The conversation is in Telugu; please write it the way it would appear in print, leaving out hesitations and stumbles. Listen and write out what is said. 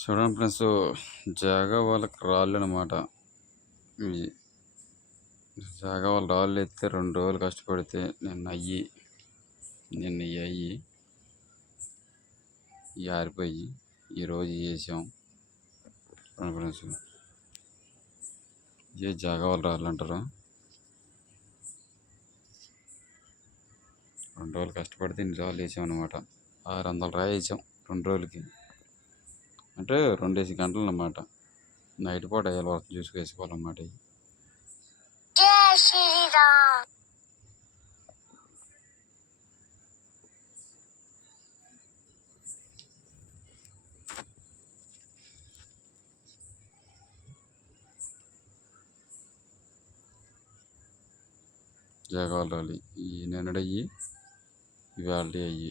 చూడండి ఫ్రెండ్స్, జాగా వాళ్ళకి రాళ్ళు అనమాట. ఇవి జాగా వాళ్ళు రాళ్ళు ఎత్తే 2 రోజులు కష్టపడితే నిన్న అయ్యి ఆరిపోయి ఈరోజు చేసాం. చూడండి ఫ్రెండ్స్, ఏ జాగా వాళ్ళు రాళ్ళు అంటారు. 2 రోజులు కష్టపడితే ఇన్ని రాళ్ళు వేసాం అనమాట. 600 రాయి వేసాం 2 రోజులకి. అంటే 2 గంటలు అన్నమాట. నైట్ పూట అయ్యాలి వర్క్ చూసుకేసుకోవాలన్నమాట. జాగా వాళ్ళు రాలి ఈ నిన్నడయ్యి ఇవాళ అయ్యి